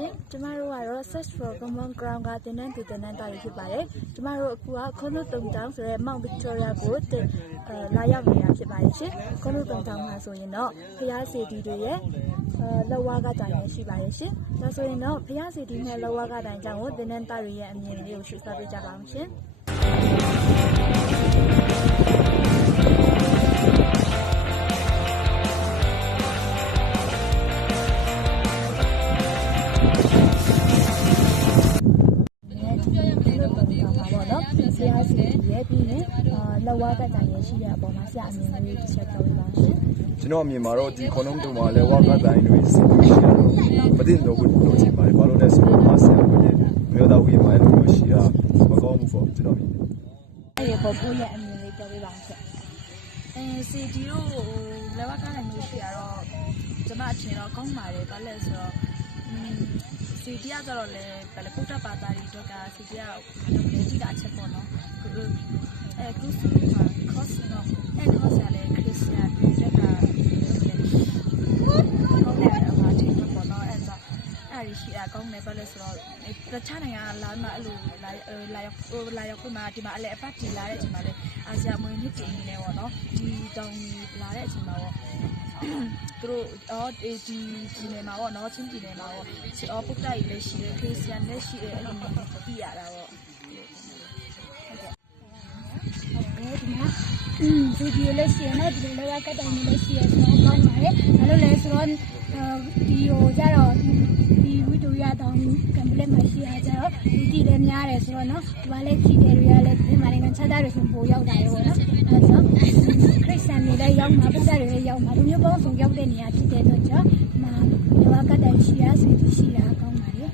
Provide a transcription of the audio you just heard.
ရှင်ကျမတို့ကတော့ Search for Common Ground ကတင်နန်းတာရဖြစ်ပါတယ်ကျမတို့အခုကခွန်းတို့တုံတောင်ဆိုတဲ့ Mount Victoria ကိုလာရောက်နေတာဖြစ်ပါတယ်ရှင်ခွန်းတို့တုံတောင်မှာဆိုရင်တော့ဖျားစီတီတွေရဲ့လက်ဝါးကတိုင်ရှိပါရဲ့ရှင်ဒါဆိုရင်တော့ဖျားစီတီနဲ့လက်ဝါးကတိုင်ကြောင့်တင်နန်းတာတွေရဲ့အမြင်လေးကိုရှင်းပြပေးကြပါအောင်ရှင်လက်ဝါးကတိုင်ရရှိတဲ့အပေါ်မှာဆရာအမြင်လေးတစ်ချက်ပြောပြပါရှင်ကျွန်တော်အမြင်မှာတော့ဒီခွန်လုံးတုံမှာလက်ဝါးကတိုင်တွေစီလို့ရှိရတော့မတင်တော့ဘူးလို့ချင်ပါတယ်ဘာလို့လဲဆိုတော့မဆရာတို့ရဲ့မျိုးသားဝေးမှာအဲ့လိုရှိတာမကောင်းဘူးပေါ့ကျွန်တော်မြင်တယ်အဲ့ဒီပေါ်ဖို့ရဲ့အမြင်လေးပြောပြပါရှင်စီဒီကိုလက်ဝါးကတိုင်မျိုးရှိရတော့ကျွန်မအထင်တော့ကောင်းပါတယ်ဘာလဲဆိုတော့စီဒီကတော့လေဘယ်လိုပုဒ်တာပါတာတွေတော့ကစီဒီကလည်းဒီကအချက်ပေါ့နော်အခုဆိုတော့ course တော့course ရလဲခရစ်စတန်တွေကကောင်းတယ်အမှားတင်ပေါ့နော်အဲ့ဒီရှိတာကောင်းတယ်ဘာလို့ဆိုတော့တခြားနိုင်ငံလာမှအဲ့လိုလာရောက်ပြီးမှဒီမှာအလဲအပတ်တီလာတဲ့အချိန်မှာလဲအာဆီယံမွေးနေ့တင်နေတယ်ပေါ့နော်ဒီတောင်လာတဲ့အချိန်မှာပေါ့သူတို့ဒီနေမှာပေါ့နော်ချင်းပြည်နယ်မှာပေါ့ပုတ်တိုက်လည်းရှိတယ်ခရစ်စတန်လည်းရှိတယ်အဲ့လိုမျိုးပြရတာပေါ့ဒီဒီလေးရှိနေတယ်လောကတိုင်လေးရှိရဆိုတော့ကောင်းပါတယ်ဘာလို့လဲဆိုတော့ဒီဟိုကြတော့ဒီဝီဒိုရတောင်ကံပလက်မရှိရကြတော့ဒီလည်းများတယ်ဆိုတော့နော်ဒီမှာလည်းကြည့်တယ်တွေကလည်းဒီမှာလည်းချက်သားတွေဆိုပိုရောက်တာရောနော်အဲဆိုခရစ်စတန်တွေလည်းရောက်မှာပုဒ်တွေလည်းရောက်မှာဒီမျိုးပေါင်းစုံရောက်တဲ့နေရာဖြစ်တဲ့အတွက်ကြောင့်လောကတိုင်ရှိရဆိုရှိတာကောင်းပါတယ်